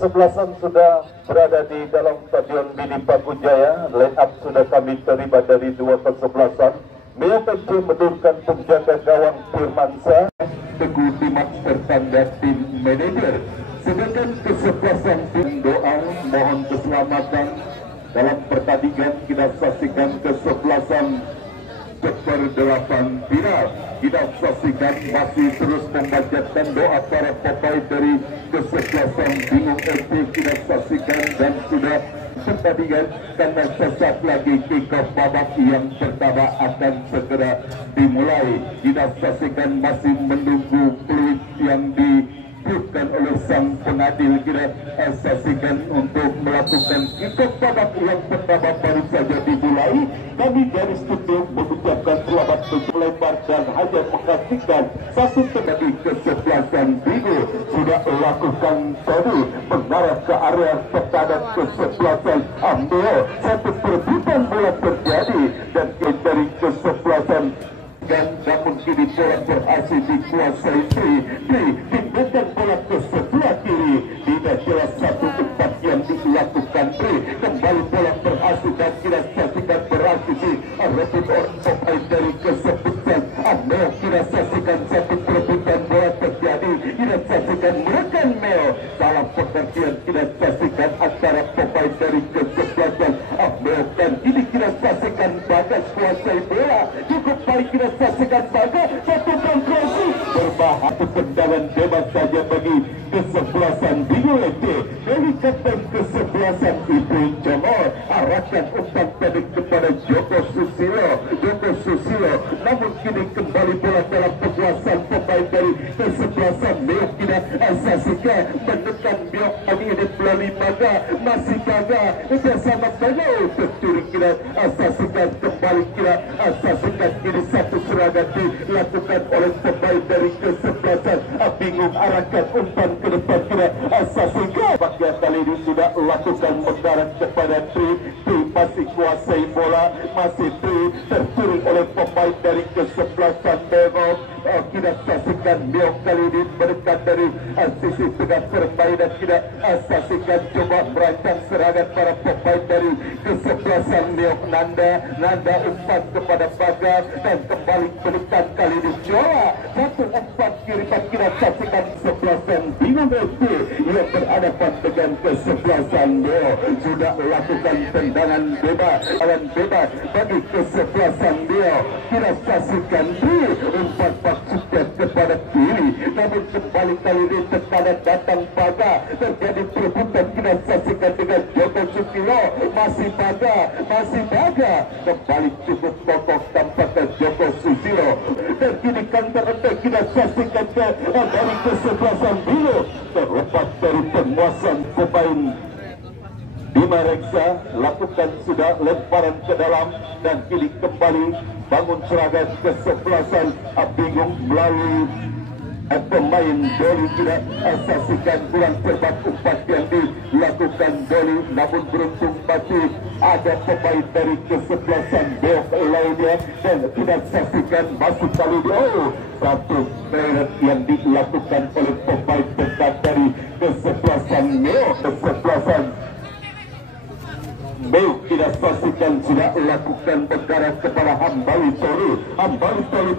kesebelasan sudah berada di dalam Stadion Bidi Pakujaya. Line up sudah kami terima dari dua kesebelasan. Meo PC menurunkan penjaga gawang Firmansyah, Teguh Dimas tertanda tim manajer. Sedangkan kesebelasan tim doa mohon keselamatan dalam pertandingan. Kita saksikan kesebelasan Super 8 final. Kita saksikan masih terus membacakan doa para pemain dari kesebelasan Bingung FC. Kita saksikan dan sudah pertandingan karena sesaat lagi kick-off babak yang pertama akan segera dimulai. Kita saksikan masih menunggu peluit yang diberikan oleh sang pengadil. Kita saksikan untuk melakukan kick-off babak yang pertama baru saja dimulai. Kami dari studio mengucapkan selamat lebar dan hanya mengatakan satu tenaga kesebelasan Bingung sudah melakukan tadi mengarah ke area pertahanan kesebelasan ambil satu perebutan bola terjadi dan dari kesebelasan dan namun kini bola berhasil dikuasai dipindahkan bola ke sebelah kiri. Tidak jelas satu tempat yang dilakukan kembali bola berhasil dan kita saksikan berhasil rebut pemain dari kesebelasan ambil. Kita saksikan satu perebutan bola terjadi. Kita saksikan menekan Meo dalam pengertian. Kita saksikan antara pemain dari kesebelasan ambil dan ini kita saksikan Bagas kuasai bola cukup baik. Kita saksikan Bagas satu kontroversi berbahaya tendangan bebas saja bagi kesebelasan Bingung FC. Dari kapten kesebelasan Ibu Jomor arahkan umpan pendek kepada Joko Susilo namun kini kembali bola dalam penguasaan pemain dari kesebelasan Meo. Kita saksikan menekan Meo kali ini melalui Maga masih Maga bersama Maga tercuri. Kita saksikan kembali. Kita saksikan kini satu serangan dilakukan oleh pemain dari kesebelasan Bingung arahkan umpan ke depan. Kita saksikan bagian kali ini sudah lakukan mendarat kepada Tri masih kuasai bola masih tercuri oleh pemain dari kesebelasan Meo. Kita saksikan Meo kali ini berdekat dari sisi tengah permainan. Kita saksikan coba merancang serangan para pemain dari kesebelasan Meo. Nanda umpan kepada Bagas dan kembali mendekat kali ini Jola satu umpan kiri. Kita saksikan kesebelasan Bingung FC yang berhadapan dengan kesebelasan Meo sudah melakukan tendangan bebas bagi kesebelasan Meo. Kita saksikan umpan maksudnya kepada kiri namun kembali kali ini tekanan datang Baga terjadi perebutan. Kita saksikan dengan Joko Susilo masih Baga kembali cukup kokoh tampaknya Joko Susilo dan kini kantor kita saksikan dari kesebelasan Bingung terlepas dari penguasaan pemain Bima Reksa lakukan sudah lemparan ke dalam dan kini kembali bangun serangan kesebelasan Bingung melalui pemain Doli. Tidak saksikan kurang cermat umpan yang dilakukan Doli namun beruntung masih ada pemain dari kesebelasan Meo lainnya dan tidak saksikan masuk kali satu meret yang dilakukan oleh pemain dekat dari kesebelasan Meo. Kesebelasan Meo tidak saksikan sudah lakukan berdarah kepada Hambali Toli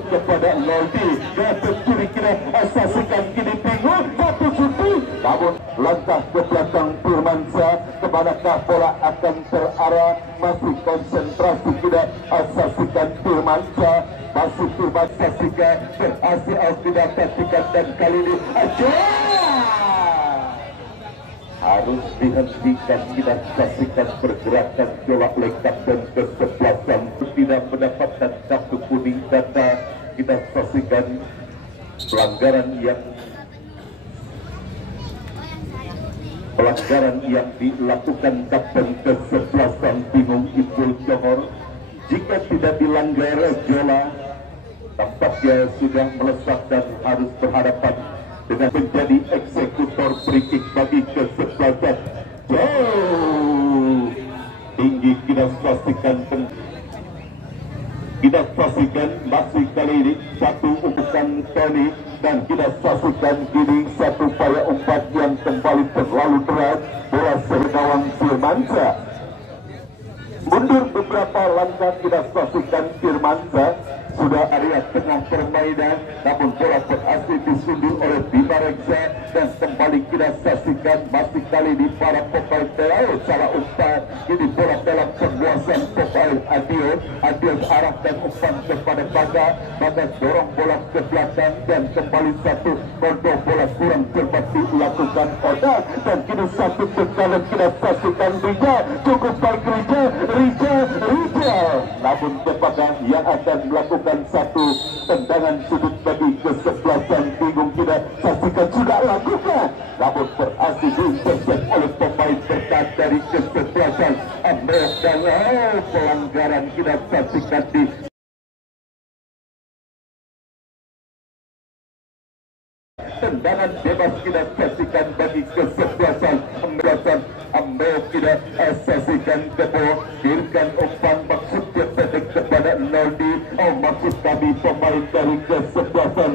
kepada Noldi dan tercuri. Kita saksikan kini Bingung satu suti namun langkah ke belakang Firmansyah kemanakah bola akan terarah masih konsentrasi. Kita saksikan Firmansyah masih saksikan berhasil tidak saksikan dan kali ini harus dihentikan. Kita saksikan pergerakan Jola lengkap dan kesebelasan tidak mendapatkan kartu kuning karena kita saksikan pelanggaran yang dilakukan kapten kesebelasan Bingung Ibu Jomor. Jika tidak dilanggar Jola tampaknya sudah melesat dan harus berhadapan dengan menjadi eksekutor free kick bagi kesebelasan jauh tinggi. Kita saksikan masih kali ini satu untuk belakang Tony, dan kita saksikan kini satu upaya umpan yang kembali terlalu berat. Bola sergawang Firmansa mundur beberapa langkah. Kita saksikan Firmansa sudah area tengah permainan, namun bola berhasil disundur oleh Bima Reksa, dan kembali kita saksikan masih kali di para pemain Teo. Salah umpan, ini bola dalam penguasaan pemain Adio. Adio arahkan umpan kepada Baga, Baga dorong bola ke belakang, dan kembali satu kontrol bola kurang cepat dilakukan Oda, dan kini satu bekalan kita saksikan Rija. Cukup baik Rija, namun kepada yang akan melakukan satu tendangan sudut bagi kesebelasan. Bingung kita saksikan sudah lakukan, namun berhasil diintercept oleh pemain bertahan dari kesebelasan Amel, dan pelanggaran kita saksikan di tendangan bebas kita saksikan bagi kesebelasan Amel tidak saksikan Kebo, dirikan umpan maksudnya pendek kepada Noldi. Maksud kami pemain dari kesebelasan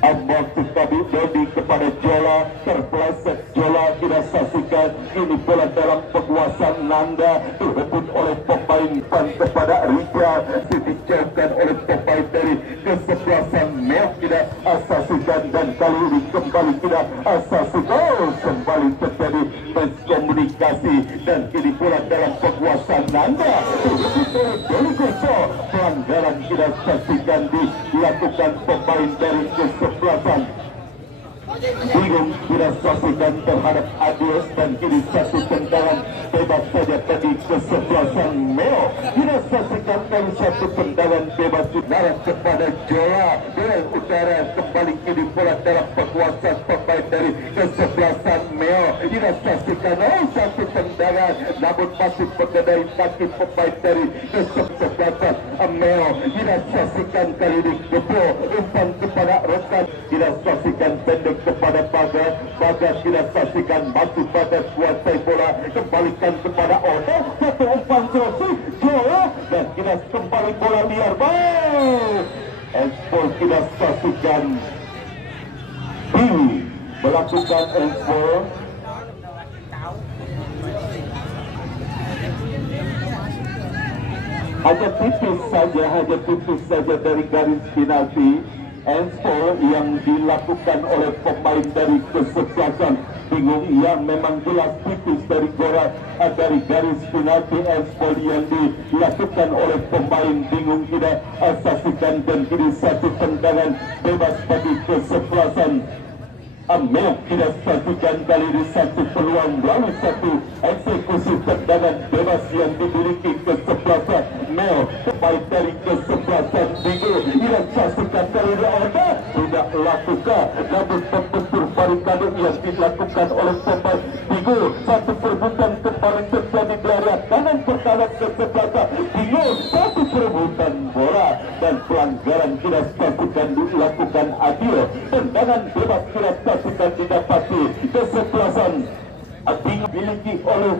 maksud kami Noldi kepada Jola, terpeleset Jola. Tidak saksikan ini bola dalam penguasaan Nanda, direbut oleh pemain pan kepada Rija, dijauhkan oleh pemain dari kesebelasan Mel. Tidak saksikan, dan kali ini kembali tidak saksikan, kembali terjadi miskomunikasi, dan ini bola dalam penguasaan Nanda, direbut oleh Doli Koso. Pelanggaran tidak saksikan dilakukan pemain dari kesebelasan Bingung tidak saksikan terhadap Adios, dan kini satu tendangan bebas saja tadi kesebelasan Meo. Tidak saksikan kali satu tendangan bebas mengarah kepada Jola. Duel utara kembali kini bola dalam penguasaan pemain dari kesebelasan Meo. Tidak saksikan satu tendangan, namun masih mengenai kaki pemain dari kesebelasan Meo. Tidak saksikan kali ini Gebo, umpan kepada rekan. Tidak saksikan pendek kepada Bagas. Bagas tidak saksikan, masih Bagas kuasai bola, kembalikan kepada Ono. Satu umpan selesai Jola, dan kita kembali bola liar. Ekspor tidak saksikan Billy melakukan ekspor. Hanya tipis saja dari garis penalti. Handball yang dilakukan oleh pemain dari kesebelasan Bingung yang memang jelas tipis dari garis penalti. Handball yang dilakukan oleh pemain Bingung tidak saksikan, dan kini satu tendangan bebas bagi kesebelasan Amel. Tidak saksikan kali ini satu peluang melalui satu eksekusi tendangan bebas yang dimiliki kesebelasan Mel. Pemain dari kesebelasan Bingung tidak saksikan kali ini Oda tidak lakukan, namun pembentur barikade yang dilakukan oleh pemain Bingung. Satu perebutan kembali terjadi di area kanan pertahanan kesebelasan Bingung. Satu perebutan bola, dan pelanggaran tidak saksikan dilakukan Adil. Tendangan bebas tidak saksikan didapati kesebelasan dimiliki oleh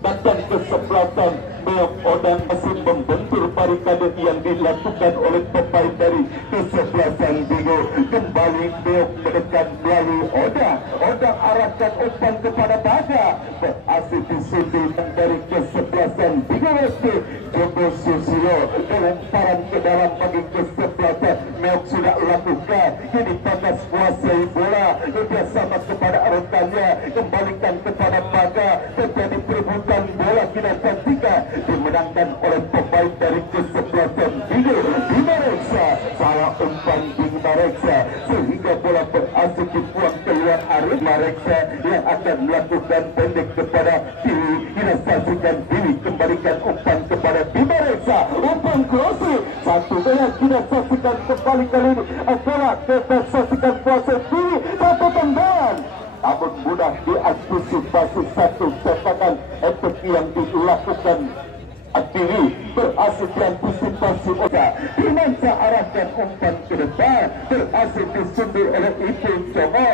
datang kesebelasan Meok Odang. Masih membentur barikade yang dilakukan oleh pemain dari kesebelasan Bingo. Kembali Meok mendekat melalui Odang. Odang arahkan umpan kepada Baga, berhasil disundukan dari kesebelasan Bingo FC. Joko Susilo lemparan ke dalam bagi kesebelasan Meok sudah lakukan. Kini Bagas kuasai bola bersama kepada rekannya, kembalikan kepada Baga. Terjadi perebutan bola, kita saksikan dimenangkan oleh pemain dari kesebelasan Bingo, Bima Reksa. Salah umpan Bima Reksa sehingga bola berhasil dibuang keluar area. Bima Reksa yang akan melakukan pendek kepada Billy. Kita saksikan Billy kembalikan umpan kepada Bima Reksa. Umpan crossing satu yang kita saksikan kembali kali ini adalah kita saksikan kuasa Billy. Satu tendangan, namun mudah diantisipasi satu sepakan efek yang dilakukan Akili. Berhasil diantisipasi Oda. Firmansa arahkan umpan ke depan, berhasil disundur oleh Ipin Songo.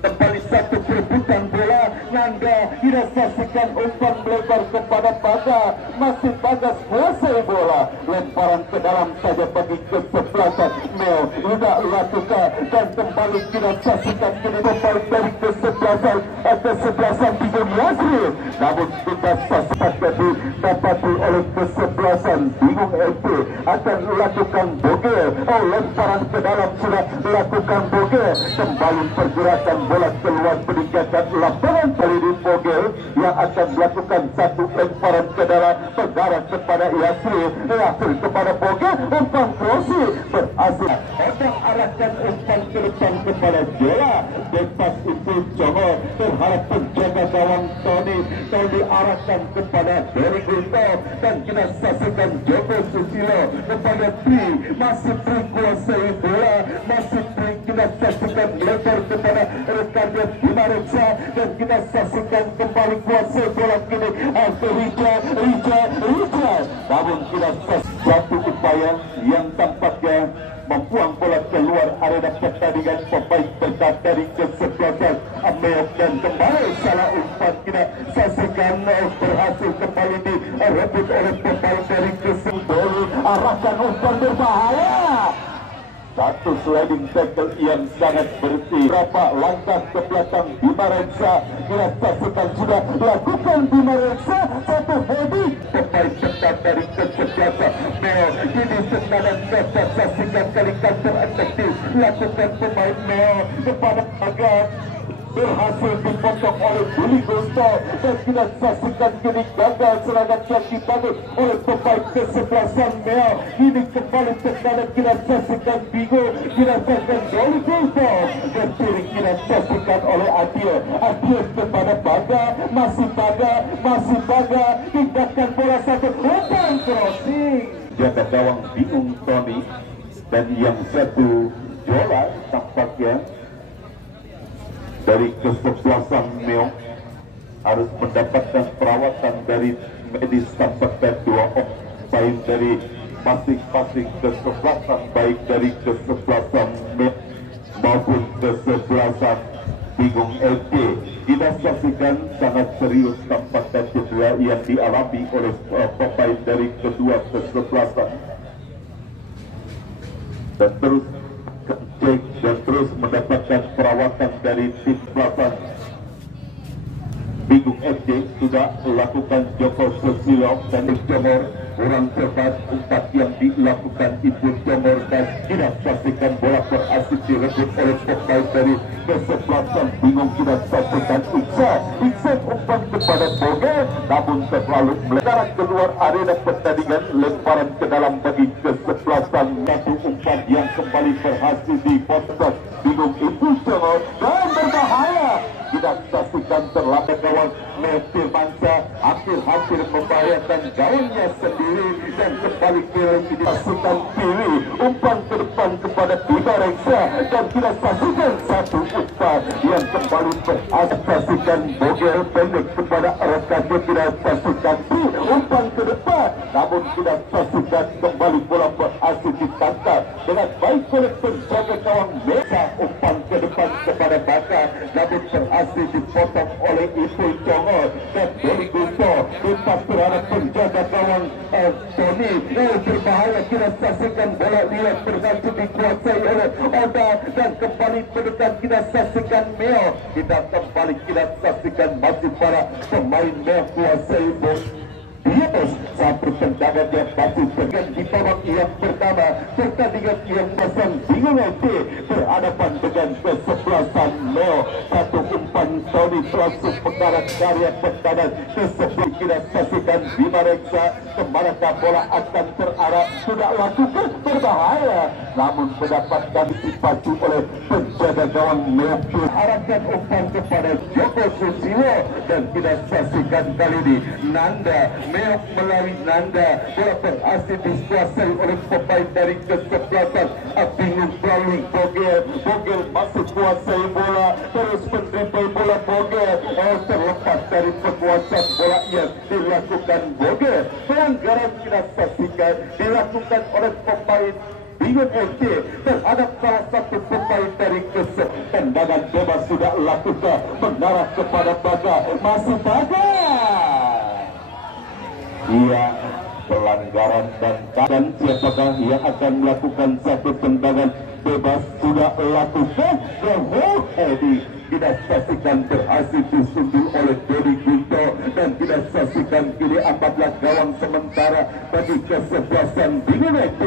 Kembali satu perebutan bola. Nanda tidak saksikan umpan melebar kepada Baga, masih Bagas menguasai bola, lemparan ke dalam saja bagi kesebelasan. Mel tidak lakukan dan kembali tidak saksikan kini pemain dari kesebelasan Bingung Yasri, namun tidak saksikan didapati oleh kesebelasan Bingung LP akan lakukan bogel. Lemparan ke dalam sudah lakukan bogel, kembali pergerakan bola keluar peningkatan lapangan kali di bogel yang akan melakukan satu lemparan ke dalam mengarah kepada Yasri kepada bogel, umpan krosi berhasil orang arahkan umpan ke depan kepada Jela. Bebas itu Johor terhadap penjaga gawang Tony diarahkan kepada Dery Gusto dan kita saksikan Joko Susilo kepada Pri, masih Pri kuasai bola, masih Pri kita saksikan lebar kepada rekannya Bima Reksa dan kita saksikan kembali kuasai bola kini Rija, namun kita satu upaya yang tampaknya membuang bola keluar arena pertandingan. Pemain dekat dari kesebelasan Ameok dan kembali salah umpan kita saksikan berhasil kembali direbut oleh pemain dari kesebelasan. Arahkan umpan berbahaya, satu sliding tackle yang sangat bersih. Berapa langkah ke belakang Bima Reksa, kita saksikan sudah lakukan Bima Reksa satu heading. Pemain dekat dari kesebelasan Mel ini senadan dapat saksikan kali counter efektif lakukan pemain Mel kepada Bagas, berhasil dipotong oleh Dery Gusto dan kita saksikan kini gagal serangan yang dibangun oleh pemain kesebelasan Mel. Kini kembali tekanan kita saksikan Bingung, kita saksikan Dery Gusto dan kiri kita saksikan oleh Adil kepada Baga, masih Baga tindakan bola satu umpan crossing. Jaga gawang Bingung Tony dan yang satu Jola tampaknya dari kesebelasan Meo harus mendapatkan perawatan dari medis. Tampaknya dua pemain dari masing-masing kesebelasan, baik dari kesebelasan Meo maupun kesebelasan Bingung LP, kita saksikan sangat serius tampaknya cedera yang dialami oleh pemain dari kedua kesebelasan dan terus mendapatkan perawatan dari tim belakang. Bingung FC sudah melakukan Joko Susilo dan Johor, orang cepat umpan yang dilakukan Ibu Johor dan tidak saksikan bola berhasil direbut oleh pemain dari kesebelasan Bingung. Tidak saksikan Iksan umpan kepada Boga, namun terlalu melebar keluar arena pertandingan, lemparan ke dalam bagi kesebelasan. Satu umpan yang kembali berhasil dipotong Bingung Ibu Johor dan berbahaya. Tidak saksikan terlambat gawang Firmansyah hampir membahayakan gawangnya sendiri dan kembali kiri disaksikan kiri umpan ke depan kepada Bima Reksa dan tidak saksikan satu umpan yang kembali berhasil bogel pendek kepada rekannya. Tidak saksikan umpan ke depan, namun tidak saksikan kembali bola berhasil ditangkap dengan baik oleh penjaga gawang Mesa. Umpan ke depan kepada Baka, namun berhasil dipotong oleh Ibu Johor dan Dery Gusto. Lepas terhadap penjaga gawang Tony, berbahaya. Kita saksikan bola dia berhasil dikuasai oleh Oda dan kembali mendekat. Kita saksikan Meo, kita kembali kita saksikan masih para pemain Meo kuasai bola. Yes, satu tendangan yang pasti dengan di babak yang pertama pertandingan yang pasang Bingung FC berhadapan dengan kesebelasan Meo. Satu umpan Tony langsung mengarah karya pertahanan kesebelah. Kita saksikan Bima Reksa kemanakah bola akan terarah, sudah lakukan berbahaya namun mendapatkan dipacu oleh penjaga gawang Meo. Arahkan umpan kepada Joko Susilo dan kita saksikan kali ini Nanda Meo melalui Nanda, bola berhasil dikuasai oleh pemain dari kesebelasan Bingung melalui Bogel masih kuasai bola, terus mendribbel bola Bogel, terlepas dari penguasaan bola yang dilakukan Bogel. Pelanggaran kita saksikan dilakukan oleh pemain Bingung FC terhadap salah satu pemain dari Kesep. Tendangan bebas sudah lakukan mengarah kepada Baga. Masih Baga. Iya, pelanggaran dan siapakah yang akan melakukan satu tendangan bebas sudah lakukan. Edi tidak saksikan berhasil disundul oleh Dodi Gunto dan tidak saksikan kini apabila gawang sementara bagi kesebelasan Bingung FC.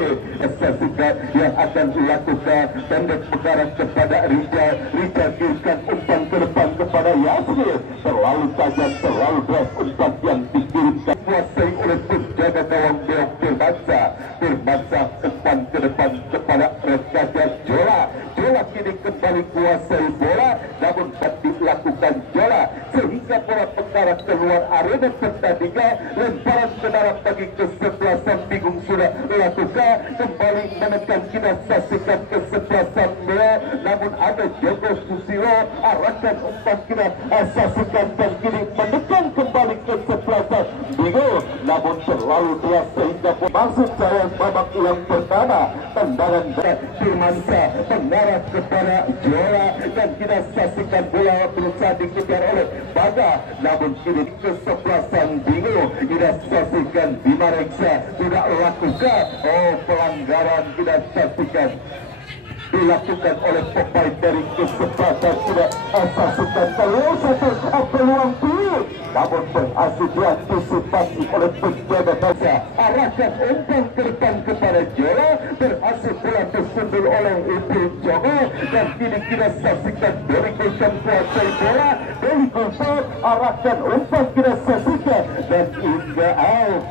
Saksikan yang akan dilakukan pendek mengarah kepada Rijal. Rijal kirimkan umpan ke depan kepada Yasir. Terlalu tajam, terlalu deras umpan yang dikirimkan. Kuasai oleh penjaga gawang Beok Firmansa. Firmansa umpan ke depan kepada Reskajar Jola. Jola kini kembali kuasai bola, namun dilakukan Jola sehingga bola mengarah keluar arena pertandingan. Lemparan ke dalam bagi kesebelasan Bingung sudah lakukan kembali menekan. Kita saksikan kesebelasan Meo, namun ada Joko Susilo arahkan umpan. Kita saksikan dan kini menekan kembali kesebelasan Bingung, namun terlalu keras sehingga masuk cara babak yang pertama. Tendangan Firmansa mengarah kepada Jola dan kita saksikan bola berusaha dikejar oleh Baga, namun kini kesebelasan Bingung. Kita saksikan Bima Reksa tidak lakukan pelanggaran. Kita saksikan dilakukan oleh pemain dari kesebelasan sudah saksikan terlalu satu peluang pilih, namun berhasil diantisipasi oleh penjaga gawang. Arahkan umpan ke depan kepada Jola, berhasil bola tersundul oleh Ibu Joko dan kini kita saksikan Doli Gulsan kuasai bola. Doli Gulsan arahkan umpan, kita saksikan dan hingga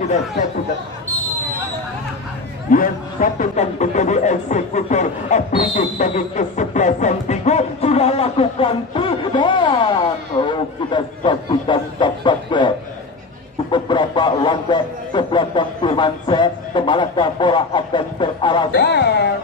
kita saksikan yang satukan menjadi eksekutor aplikasi bagi kesebelasan Bingung sudah lakukan dan kita saksikan tampaknya beberapa langkah ke belakang Firmansa, kemanakah bola akan terarah. Dan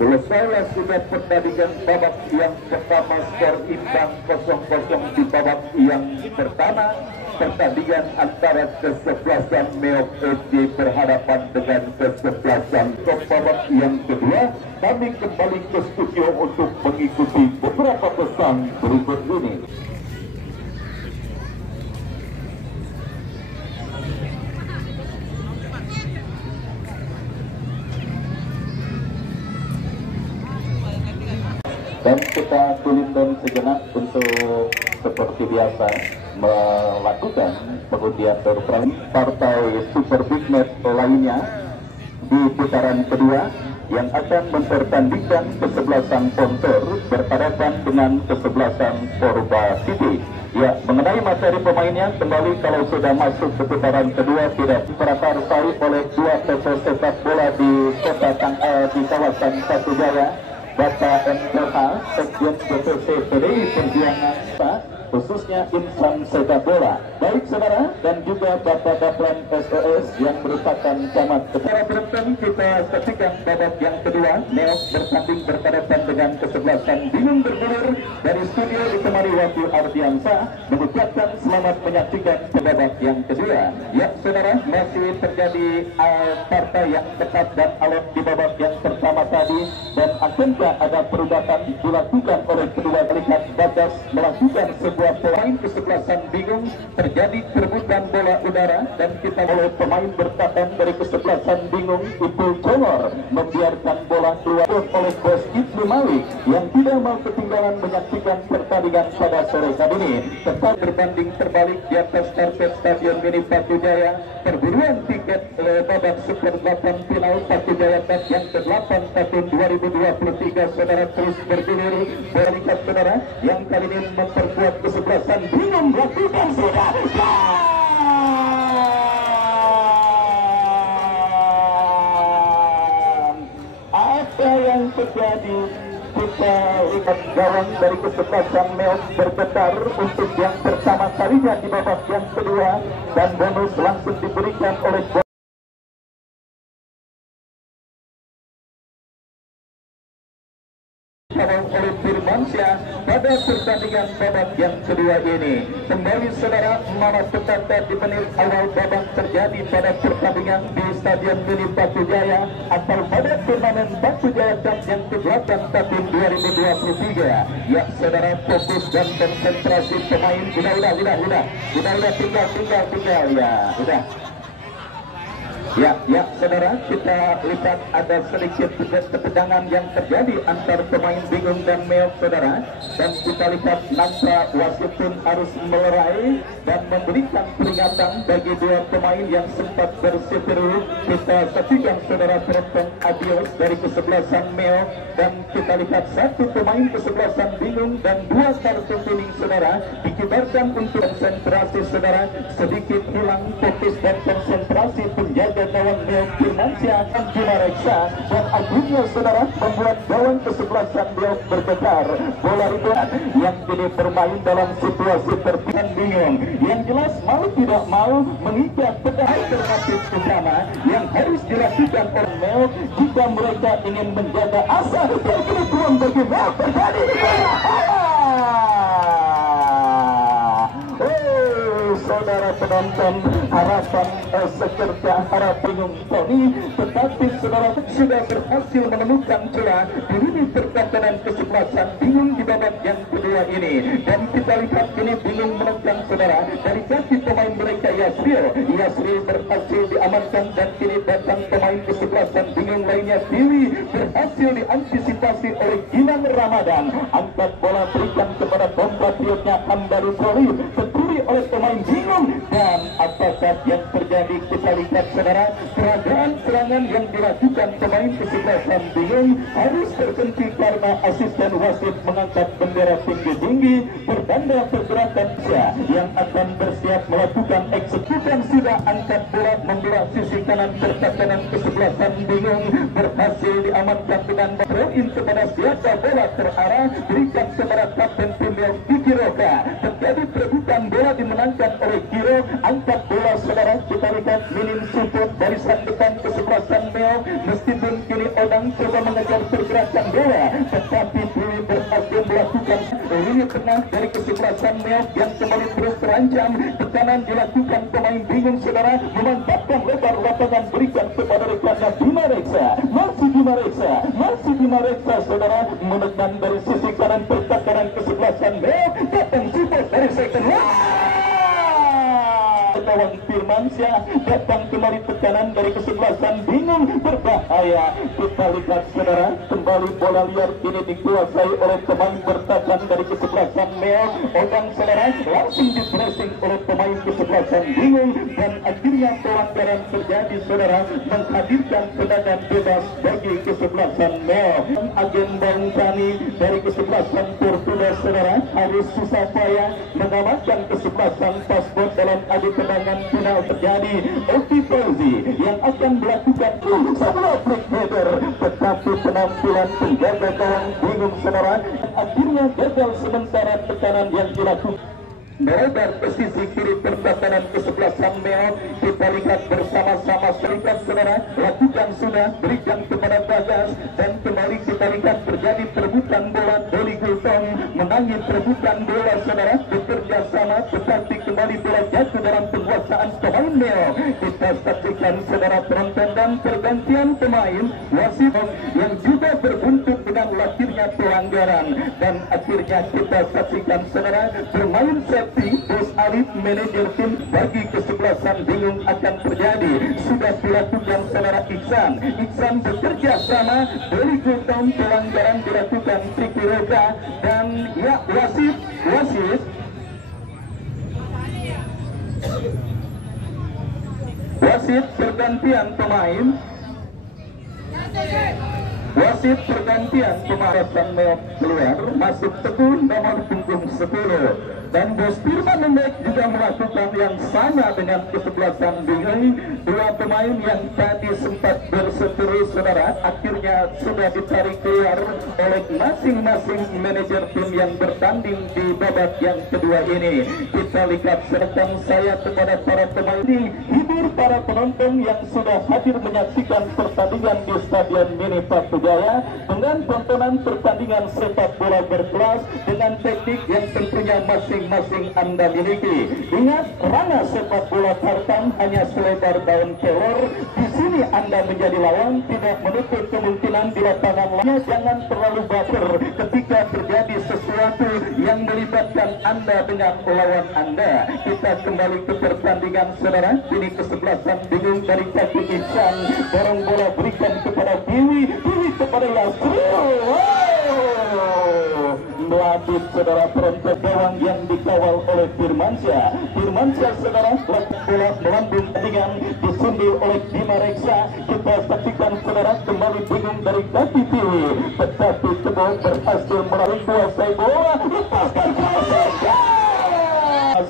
selesailah sudah pertandingan babak yang pertama, skor imbang 0-0 di babak yang pertama. Pertandingan antara kesebelasan Meok FC berhadapan dengan kesebelasan ke babak yang kedua. Kami kembali ke studio untuk mengikuti beberapa pesan berikut ini. Dan kita tuliskan sejenak untuk seperti biasa melakukan pengundian partai Super Big Match lainnya di putaran kedua yang akan mempertandingkan kesebelasan Pontor berhadapan dengan kesebelasan Porba City. Ya, mengenai materi pemainnya kembali kalau sudah masuk ke putaran kedua tidak diprakarsai oleh dua peso sepak bola di di kawasan Satu Jaya. Bapak MKH, Sekjen DPC PDI Perjuangan, khususnya insan sepak bola. Baik saudara, dan juga Bapak Daplan SOS yang merupakan camat. Secara beruntun kita saksikan babak yang kedua. Neos bertanding berhadapan dengan kesebelasan Bingung bergulir. Dari studio ditemani Wahyu Ardiansa mengucapkan selamat menyaksikan babak yang kedua. Ya saudara, masih terjadi partai yang ketat dan alot di babak yang pertama tadi, dan akankah ada perubahan dilakukan oleh kedua pelihat Bagas melakukan sebuah pemain kesebelasan Bingung. Terjadi perebutan bola udara dan kita oleh pemain bertahan dari kesebelasan Bingung Ipul Jongor membiarkan bola keluar oleh bos Ibnu Malik yang tidak mau ketinggalan menyaksikan pertandingan pada sore kali ini. Tetap berbanding terbalik di atas karpet Stadion Mini Batu Jaya. Perburuan tiket babak Super 8 final Batu Jaya Cup yang ke-8 tahun 2023 saudara terus bergulir. Berikat saudara yang kali ini memperkuat kesebelasan Bingung melakukan sudah. Apa yang terjadi? Kita lihat gawang dari kesebelasan Meok bergetar untuk yang pertama kalinya di babak yang kedua, dan bonus langsung diberikan oleh Firmansyah pada pertandingan pertandingan babak yang kedua ini. Kembali saudara, mana petaka di menit awal babak terjadi pada pertandingan di Stadion Mini Batu Jaya atau pada turnamen Batu Jaya Cup yang ke-8 tahun 2023. Ya saudara, fokus dan konsentrasi pemain udah tinggal ya udah. Ya saudara, kita lihat ada sedikit ketegangan yang terjadi antar pemain bingung dan meok saudara, dan kita lihat nampak wasit pun harus melerai dan memberikan peringatan bagi dua pemain yang sempat berseteru. Kita saksikan saudara penonton adios dari kesebelasan meok, dan kita lihat satu pemain kesebelasan bingung dan dua kartu kuning saudara dikibarkan untuk konsentrasi saudara, sedikit hilang fokus dan konsentrasi penjaga kawan Meok Firmansyah dan Bima Reksa, dan akhirnya saudara membuat gawang kesebelasan Meok bergetar. Bola rebound yang kini bermain dalam situasi terbilang bingung. Yang jelas mau tidak mau mengikat pada alternatif utama yang harus dilakukan oleh Meok jika mereka ingin menjaga asa terkini peluang bagi Meok terjadi. Saudara penonton, harapan secerca harap bingung Tony, tetapi saudara sudah berhasil menemukan celah di lini pertahanan kesebelasan bingung di babak yang kedua ini. Dan kita lihat ini bingung menekan saudara dari kaki pemain mereka Yasril berhasil diamankan, dan kini datang pemain kesebelasan bingung lainnya Dewi berhasil diantisipasi oleh Gilang Ramadan. Angkat bola berikan kepada compatriotnya Hamdani Soli, tertuli oleh pemain bingung. Dan apakah yang terjadi? Kita lihat saudara, keadaan serangan yang dilakukan pemain kesebelasan bingung harus terhenti karena asisten wasit mengangkat bendera tinggi-tinggi bertanda pergerakan yang akan bersiap melakukan eksekusi. Sudah angkat bola membelah sisi kanan pertahanan kesebelasan bingung, berhasil diamankan dengan throw-in kepada siapa bola terarah berikan kepada kapten tim Meok Kiroka. Terjadi perebutan bola dimenangkan oleh Kiro. Angkat bola saudara, kita lihat minim support barisan depan kesebelasan Meok. Meskipun kini Odang coba mengejar pergerakan bola, tetapi Dewi berhasil melakukan lini tengah dari kesebelasan Meok yang kembali terus terancam. Tekanan dilakukan pemain bingung saudara, memantapkan lebar lapangan berikan kepada rekannya Bima Reksa. Masih Bima Reksa saudara, menekan dari sisi kanan pertahanan kesebelasan Meok. Datang support dari second kawan Firmansyah, datang kembali tekanan dari kesebelasan bingung berbahaya. Kita lihat saudara, kembali bola liar ini dikuasai oleh pemain bertahan dari kesebelasan Meok. Odang saudara langsung di-pressing oleh pemain kesebelasan bingung, dan akhirnya pelanggaran terjadi saudara, menghadirkan tendangan bebas bagi kesebelasan Meok. Agen Bang Tani dari kesebelasan Portugal saudara harus susah payah mengamankan kesebelasan paspor dalam adu tendangan final terjadi. Oki Fauzi yang akan melakukan sebuah break header, tetapi penampilan penjaga gawang bingung saudara akhirnya gagal sementara tekanan yang dilakukan. Melebar ke sisi kiri pertahanan kesebelasan Meok. Kita lihat bersama-sama serikat saudara, lakukan sudah, berikan kepada Bagas, dan kembali kita lihat terjadi perebutan bola. Doli Gultong menangin perebutan bola saudara, bekerja sama, tetapi kembali bola jatuh dalam penguasaan pemain Meok. Kita saksikan saudara penonton, dan pergantian pemain wasit yang juga berbuntut dengan lahirnya pelanggaran, dan akhirnya kita saksikan saudara bermain Bos Alif manajer tim bagi kesebelasan bingung akan terjadi. Sudah dilakukan saudara Iksan bekerja sama dari Gultong, pelanggaran dilakukan Triki Roga, dan ya wasit pergantian pemain. Wasit pergantian pemain Meok keluar, masuk Teguh nomor punggung 10. Dan Bos Firman Mek juga melakukan yang sama dengan kesebelasan bingung. Dua pemain yang tadi sempat berseteru saudara akhirnya sudah ditarik keluar oleh masing-masing manajer tim yang bertanding di babak yang kedua ini. Kita lihat serta saya kepada para pemain ini, hibur seluruh para penonton yang sudah hadir menyaksikan pertandingan di Stadion Mini Pakujaya dengan tontonan pertandingan sepak bola berkelas dengan teknik yang tentunya masing-masing Anda miliki. Ingat, ranah sepak bola tartan hanya selebar daun kelor. Di sini Anda menjadi lawan, tidak menutup kemungkinan di lapangan lainnya. Jangan terlalu baper ketika terjadi sesuatu yang melibatkan Anda dengan lawan Anda. Kita kembali ke pertandingan, saudara. Ini kesebelasan bingung dari kaki Ican. Dorong bola berikan kepada Dewi kepada Yasril. Melatih saudara penonton gawang yang dikawal oleh Firmansyah. Firmansyah saudara bola melambung tandingan disundul oleh Bima Reksa. Kita saksikan saudara kembali bingung dari kaki Dewi, tetapi Kebo berhasil melalui kuasai bola, lepaskan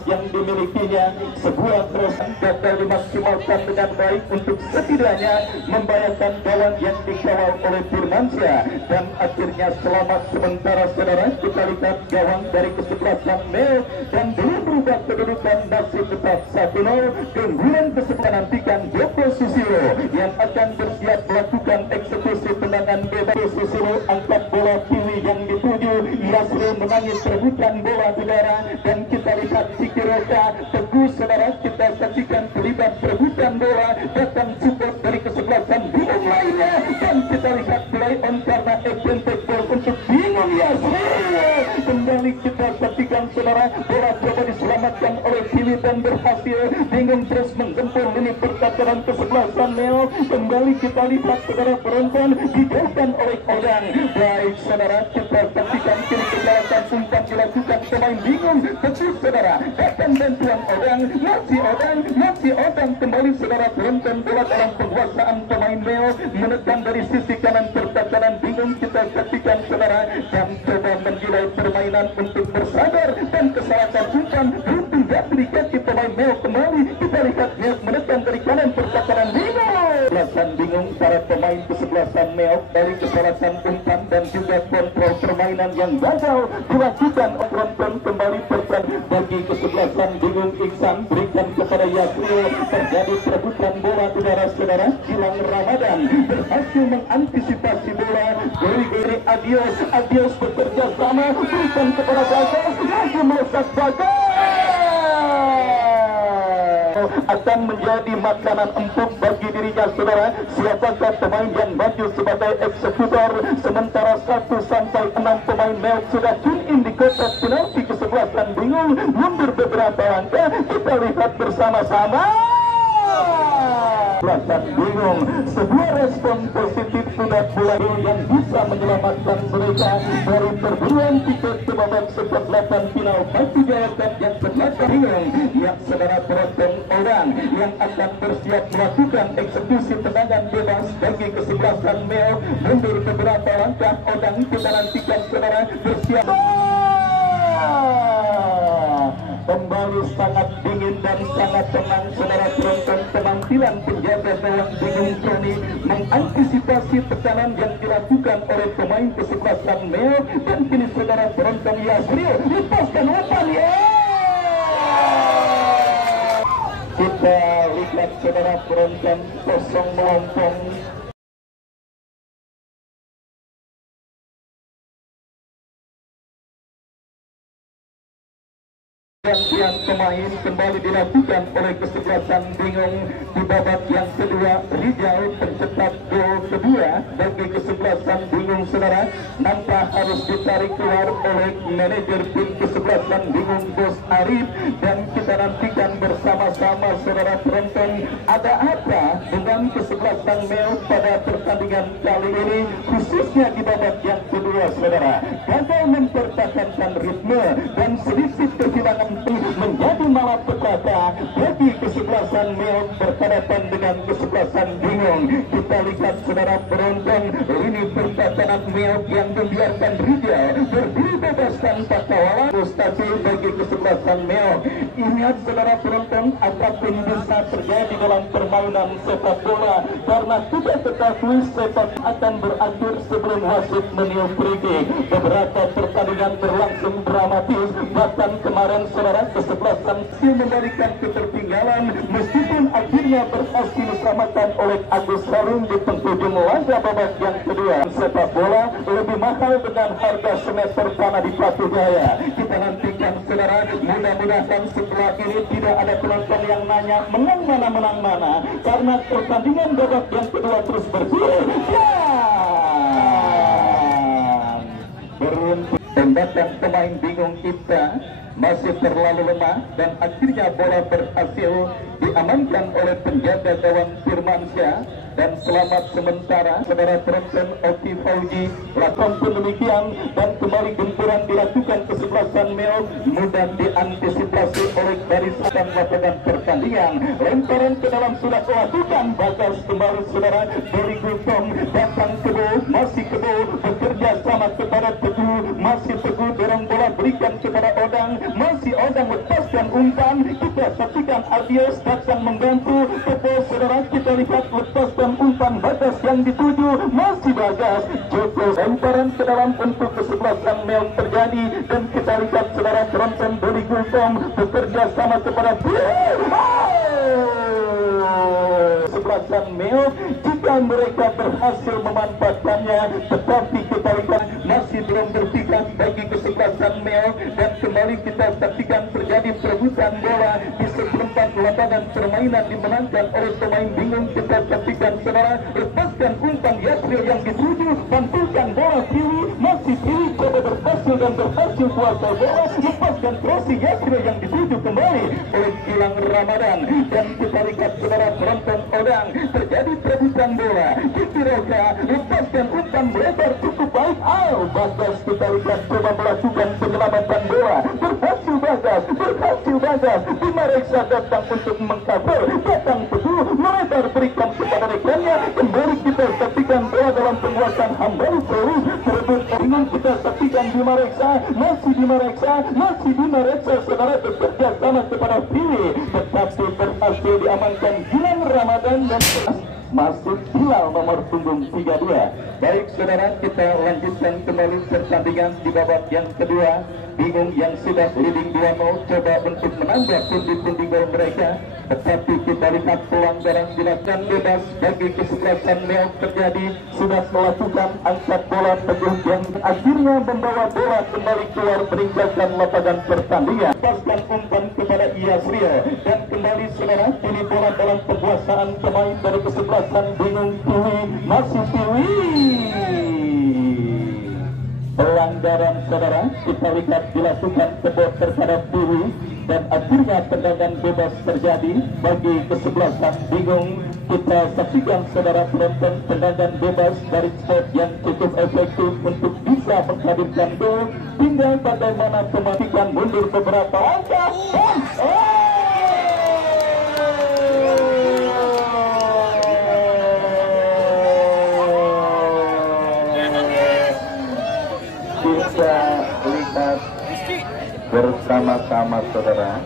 yang dimilikinya. Sebuah kerosan dapat dimaksimalkan dengan baik untuk setidaknya membayarkan gawang yang dikawal oleh Firmansyah, dan akhirnya selamat sementara saudara. Kita lihat gawang dari kesebelasan Mel dan belum berubah kedudukan, masih tetap 1-0. Keunggulan kesebelah nantikan Joko Susilo yang akan bersiap melakukan eksekusi tendangan bebas. Susilo angkat bola kiri yang dituju Yasril menangis rebutan bola udara, dan kita lihat Sikiroka Teguh saudara. Kita saksikan terlibat perebutan bola, datang support dari kesebelasan bingung lainnya, dan kita lihat play on karena advantage ball untuk bingung Yasril. Kembali kita saksikan saudara, bola coba diselamatkan oleh Kili dan berhasil. Bingung terus menggempur lini pertahanan kesebelasan Neo. Kembali kita lihat saudara penonton, dijauhkan oleh Odang. Baik saudara, kita saksikan kini kejahatan umpan dilakukan pemain bingung. Teguh saudara, datang bantuan Odang, masih Odang kembali saudara penonton. Bola dalam penguasaan pemain Neo, menekan dari sisi kanan pertahanan bingung. Kita saksikan saudara, dan coba menggilai permainan untuk bersabar, dan kesalahan umpan belum jatuh di kaki pemain Neo. Kembali kita lihat Neo menekan dari kanan pertahanan bingung. Kesebelasan bingung para pemain kesebelasan Neo dari kesalahan umpan dan juga kontrol permainan yang gagal dilakukan oleh penonton. Kembali pertandingan bagi kesebelasan bingung. Iksan berikan kepada Yasril, terjadi perebutan bola udara saudara. Gilang Ramadan berhasil mengantisipasi bola. Gori Adios bekerja sama, berikan kepada Bagas, lagi melesat Bagas. Akan menjadi makanan empuk bagi dirinya saudara. Siapakah pemain yang maju sebagai eksekutor? Sementara 1-6 pemain Mel sudah tune in di kotak penalti. Kesebelasan bingung mundur beberapa langkah. Kita lihat bersama-sama. Kesebelasan bingung, sebuah respon positif sudah mulai yang bisa menyelamatkan mereka dari perburuan tiket ke babak seperempat final Pakujaya Cup yang sebelahkan bingung. Yang saudara penonton orang yang akan bersiap melakukan eksekusi tendangan bebas bagi kesebelasan Mel, mundur beberapa langkah. Odang kita nantikan saudara bersiap. Kembali sangat dingin dan sangat tenang saudara penonton. Penampilan penjaga gawang bingung Tony mengantisipasi tekanan yang dilakukan oleh pemain kesebelasan Mel, dan kini saudara penonton Yasril lepaskan umpan kita lihat saudara penonton kosong melompong. Yang pemain kembali dilakukan oleh kesebelasan bingung di babak yang kedua. Rijal pencetak gol kedua bagi kesebelasan bingung saudara. Nampak harus ditarik keluar oleh manajer tim kesebelasan bingung Bos Arif, dan kita nantikan bersama-sama saudara penonton ada apa dengan kesebelasan Mel pada pertandingan kali ini, khususnya di babak yang kedua saudara. Gagal mempertahankan ritme dan sedikit kehilangan menjadi malapetaka bagi kesebelasan Mel berhadapan dengan kesebelasan bingung. Kita lihat saudara penonton, ini pertahanan Mel yang membiarkan Rijal berdiri bebas tanpa kawalan. Frustasi bagi kesebelasan Mel. Ingat saudara penonton, apapun bisa terjadi dalam permainan sepak bola, karena tidak ketahui sepak akan berakhir sebelum wasit meniup free kick. Beberapa pertandingan berlangsung dramatis, bahkan kemarin saudara kesebelasan memberikan ketertinggalan pertandingan meskipun akhirnya berhasil diselamatkan oleh Agus Sarung di penghujung laga babak yang kedua. Sepak bola lebih mahal dengan harga semester tanah di Batu Jaya. Kita nantikan saudara, mudah-mudahan setelah ini tidak ada penonton yang nanya menang mana, karena pertandingan babak yang kedua terus bergulir. Beruntung tembakan pemain bingung kita masih terlalu lemah dan akhirnya bola berhasil diamankan oleh penjaga gawang Firmansyah dan selamat sementara saudara penonton Oki Fauji. Lakon pun demikian dan kembali gempuran dilakukan kesebelasan Meo, mudah diantisipasi oleh barisan lapangan pertandingan. Lemparan ke dalam sudah dilakukan, Bagas kembali saudara dari Gultom datang Kebo, masih Kebo bekerja sama kepada Teguh, masih Teguh dorong bola berikan kepada Odang, masih Odang lepaskan umpan, kita saksikan Adios datang membantu Kebo saudara, kita lihat lepaskan umpan Bagas yang dituju, masih Bagas Joko lemparan ke dalam untuk kesebelasan Mel terjadi dan kita lihat saudara penonton dari Gultom bekerja sama kepada kesebelasan Mel. Jika mereka berhasil memanfaatkannya, tetapi kita lihat masih belum berpihak bagi kesebelasan Mel dan kembali kita saksikan terjadi perebutan bola di seperempat lapangan permainan dimenangkan oleh pemain bingung. Kita saksikan saudara lepaskan umpan Yasril yang dituju, bantukan bola Piwi, masih Piwi coba berhasil dan berhasil kuasa bola, lepaskan crossing Yasril yang dituju kembali oleh Gilang Ramadan dan kita lihat saudara penonton Odang terjadi perebutan bola. Kiki Roka lepaskan umpan melebar cukup baik. Bagas kita lihat coba melakukan penyelamatan bola, berhasil Bagas Bima Reksa datang untuk mengcover, datang Teguh melebar berikan kepada rekannya, kembali kita saksikan bola dalam penguasaan Hambali Sewu terebut dengan kita saksikan Bima Reksa, masih Bima Reksa saudara bekerja sama kepada Piwi, tetapi berhasil diamankan Gilang Ramadan dan masuk Hilal nomor punggung 32. Baik saudara, kita lanjutkan kembali pertandingan di babak yang kedua. Bingung yang sudah leading 2-0 coba untuk menambah pundi-pundi gol mereka, tetapi kita lihat pelanggaran dilakukan bebas bagi kesebelasan Mel terjadi, sudah melakukan angkat bola Teguh yang akhirnya membawa bola kembali keluar meninggalkan lapangan pertandingan. Lepaskan umpan kepada Yasril dan kembali saudara ini bola dalam penguasaan pemain dari kesebelasan bingung Piwi, masih Piwi. Pelanggaran saudara kita lihat dilakukan Kebo terhadap Piwi dan akhirnya tendangan bebas terjadi bagi kesebelasan bingung. Kita saksikan saudara penonton tendangan bebas dari spot yang cukup efektif untuk bisa menghadirkan gol. Tinggal bagaimana pematikan mundur beberapa langkah dan kita lihat bersama-sama saudara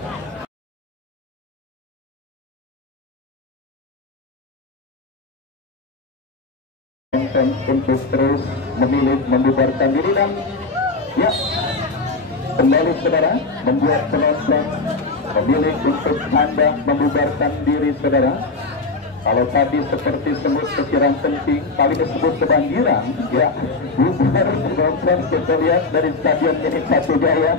untuk terus memilih membubarkan diri dan ya kembali saudara membuat penonton memilih untuk hendak membubarkan diri saudara. Kalau tadi seperti semut pikiran penting, kali disebut kebanjiran, ya bubar penonton kita lihat dari stadion ini Batu Jaya.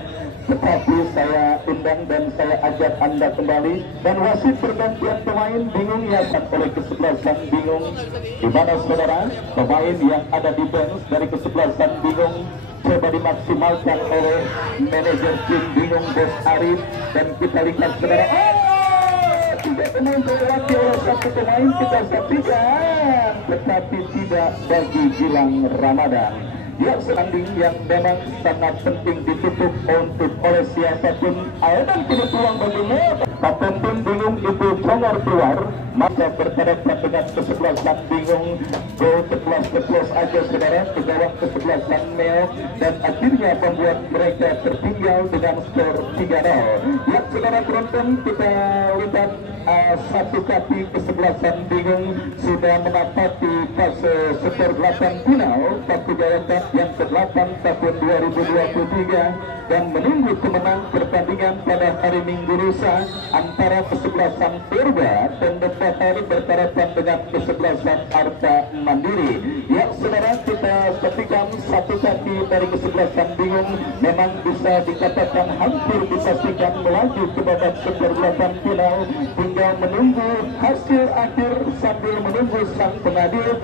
Tetapi saya undang dan saya ajak Anda kembali dan wasit pergantian pemain bingung iasan oleh kesebelasan bingung, di mana saudara pemain yang ada di bench dari kesebelasan bingung coba dimaksimalkan oleh manajer tim bingung Bos Arif dan kita lihat saudara tidak pemain terlewati oleh satu pemain kita saksikan, tetapi tidak bagi Gilang Ramadan. Ya, standing yang memang sangat penting ditutup untuk oleh siapapun. Dan tidak peluang bagi Mel. Kapanpun bingung itu congor keluar, maka berhadapan dengan kesebelasan bingung. Gol ceplos aja saudara ke gawang kesebelasan Mel dan akhirnya membuat mereka tertinggal dengan skor 3-0. Ya, saudara penonton kita lihat satu kaki kesebelasan bingung sudah menapati fase skor 8 final Batu Jaya yang ke-8 tahun 2023 dan menunggu kemenang pertandingan pada hari Minggu lusa antara antara kesebelasan Purba dan Bahtari berhadapan dengan kesebelasan Arta Mandiri. Ya saudara, kita saksikan satu kaki dari kesebelasan Bingung memang bisa dikatakan hampir dipastikan melaju ke babak seperempat final. Tinggal menunggu hasil akhir sambil menunggu sang pengadil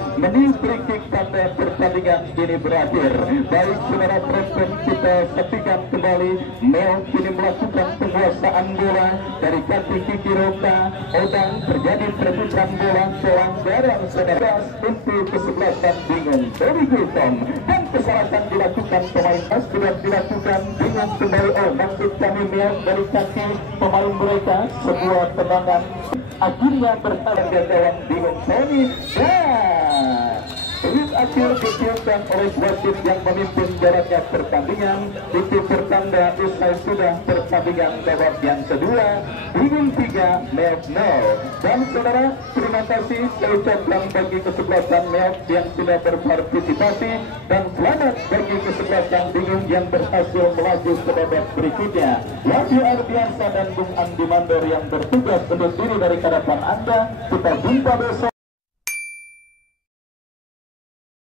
free kick tanda pertandingan ini berakhir. Baik saudara penonton, kita saksikan kembali Mel kini melakukan penguasaan bola dari kaki Kiki Roka. Odang terjadi perebutan bola pelanggaran saudara untuk kesebelasan Bingung dari Gultom, dan kesalahan dilakukan pemain sudah dilakukan Bingung kembali. Maksud kami Mel dari kaki pemain mereka, sebuah tendangan akhirnya bertahan gawang Bingung Tony, dan Ring akhir ditiupkan oleh wasit yang memimpin jalannya pertandingan. Itu pertanda usai sudah pertandingan babak yang kedua, Bingung 3 Mel 0. Dan saudara, terima kasih saya ucapkan bagi kesebelasan Mel yang sudah berpartisipasi, dan selamat bagi kesebelasan Bingung yang berhasil melaju ke babak berikutnya. Wahyu Ardiansa dan Bung Andi Mandor yang bertugas undur diri dari hadapan Anda. Kita jumpa besok.